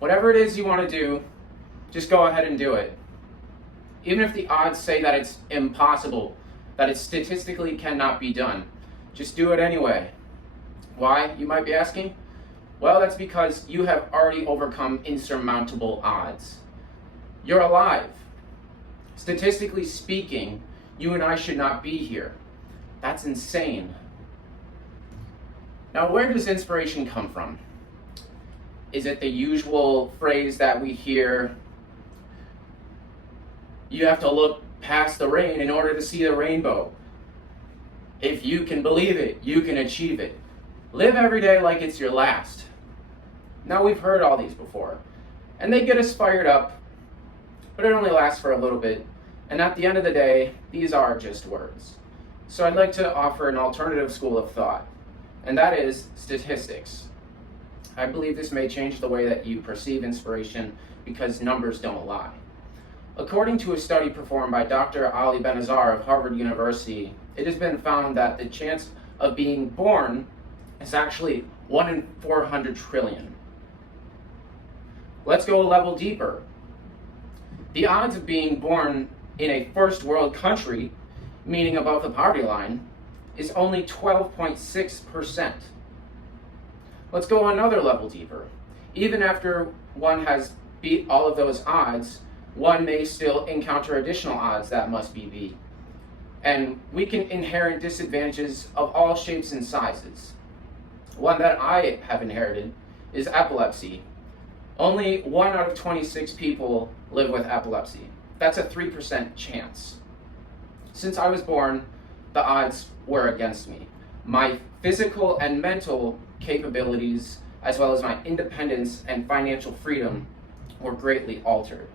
Whatever it is you want to do, just go ahead and do it. Even if the odds say that it's impossible, that it statistically cannot be done, just do it anyway. Why, you might be asking? Well, that's because you have already overcome insurmountable odds. You're alive. Statistically speaking, you and I should not be here. That's insane. Now, where does inspiration come from? Is it the usual phrase that we hear, you have to look past the rain in order to see the rainbow? If you can believe it, you can achieve it. Live every day like it's your last. Now, we've heard all these before, and they get us fired up, but it only lasts for a little bit, and at the end of the day, these are just words. So I'd like to offer an alternative school of thought, and that is statistics. I believe this may change the way that you perceive inspiration because numbers don't lie. According to a study performed by Dr. Ali Benazar of Harvard University, it has been found that the chance of being born is actually 1 in 400 trillion. Let's go a level deeper. The odds of being born in a first world country, meaning above the poverty line, is only 12.6%. Let's go another level deeper. Even after one has beat all of those odds, one may still encounter additional odds that must be beat. And we can inherit disadvantages of all shapes and sizes. One that I have inherited is epilepsy. Only 1 out of 26 people live with epilepsy. That's a 3% chance. Since I was born, the odds were against me. My physical and mental capabilities, as well as my independence and financial freedom, were greatly altered.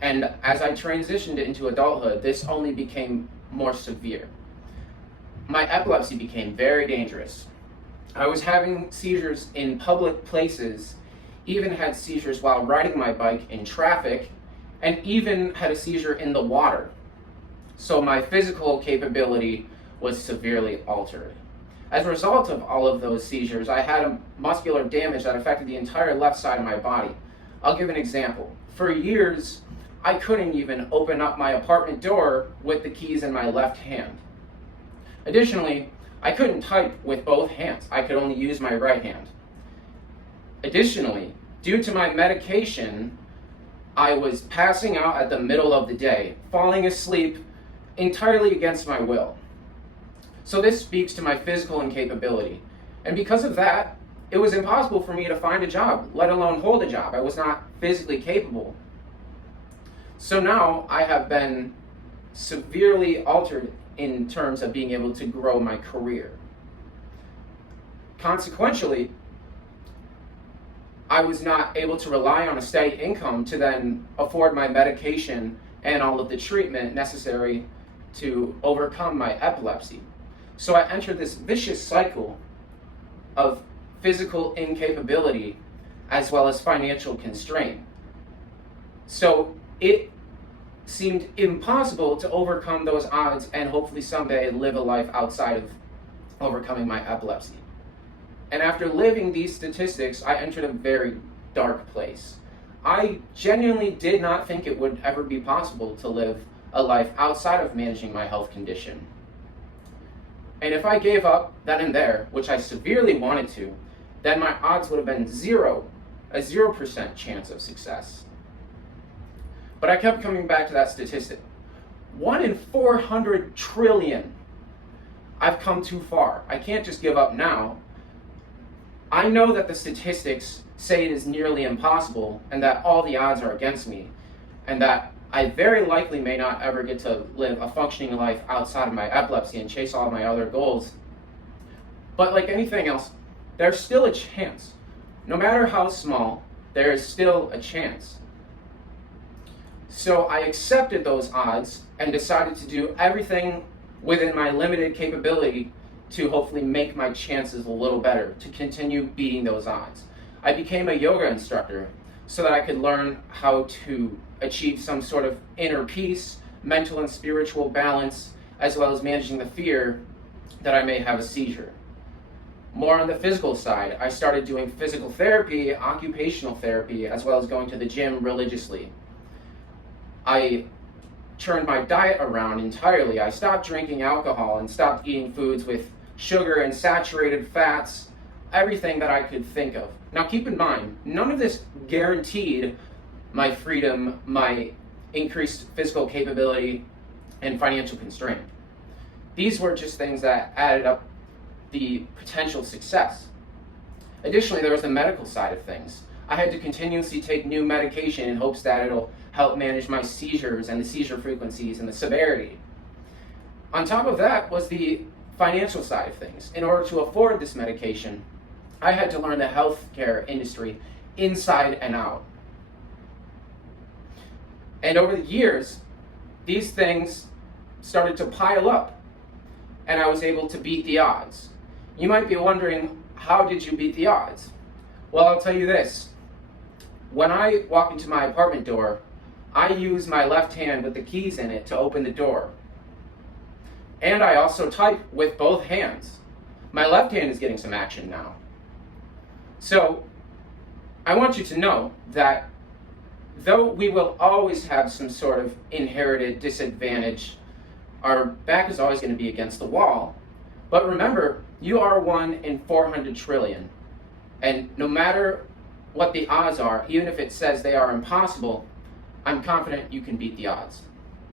And as I transitioned into adulthood, this only became more severe. My epilepsy became very dangerous. I was having seizures in public places, even had seizures while riding my bike in traffic, and even had a seizure in the water. So my physical capability was severely altered. As a result of all of those seizures, I had a muscular damage that affected the entire left side of my body. I'll give an example. For years, I couldn't even open up my apartment door with the keys in my left hand. Additionally, I couldn't type with both hands. I could only use my right hand. Additionally, due to my medication, I was passing out at the middle of the day, falling asleep entirely against my will. So this speaks to my physical incapability. And because of that, it was impossible for me to find a job, let alone hold a job. I was not physically capable. So now I have been severely altered in terms of being able to grow my career. Consequentially, I was not able to rely on a steady income to then afford my medication and all of the treatment necessary to overcome my epilepsy. So I entered this vicious cycle of physical incapability as well as financial constraint. So it seemed impossible to overcome those odds and hopefully someday live a life outside of overcoming my epilepsy. And after living these statistics, I entered a very dark place. I genuinely did not think it would ever be possible to live a life outside of managing my health condition. And if I gave up then and there, which I severely wanted to, then my odds would have been a 0% chance of success. But I kept coming back to that statistic. 1 in 400 trillion. I've come too far. I can't just give up now. I know that the statistics say it is nearly impossible and that all the odds are against me and that I very likely may not ever get to live a functioning life outside of my epilepsy and chase all of my other goals. But like anything else, there's still a chance. No matter how small, there is still a chance. So I accepted those odds and decided to do everything within my limited capability to hopefully make my chances a little better, to continue beating those odds. I became a yoga instructor so that I could learn how to achieve some sort of inner peace, mental and spiritual balance, as well as managing the fear that I may have a seizure. More on the physical side, I started doing physical therapy, occupational therapy, as well as going to the gym religiously. I turned my diet around entirely. I stopped drinking alcohol and stopped eating foods with sugar and saturated fats, everything that I could think of. Now keep in mind, none of this guaranteed my freedom, my increased physical capability, and financial constraint. These were just things that added up the potential success. Additionally, there was the medical side of things. I had to continuously take new medication in hopes that it'll help manage my seizures and the seizure frequencies and the severity. On top of that was the financial side of things. In order to afford this medication, I had to learn the healthcare industry inside and out. And over the years, these things started to pile up, and I was able to beat the odds. You might be wondering, how did you beat the odds? Well, I'll tell you this. When I walk into my apartment door, I use my left hand with the keys in it to open the door. And I also type with both hands. My left hand is getting some action now. So, I want you to know that though we will always have some sort of inherited disadvantage, our back is always going to be against the wall. But remember, you are 1 in 400 trillion. And no matter what the odds are, even if it says they are impossible, I'm confident you can beat the odds.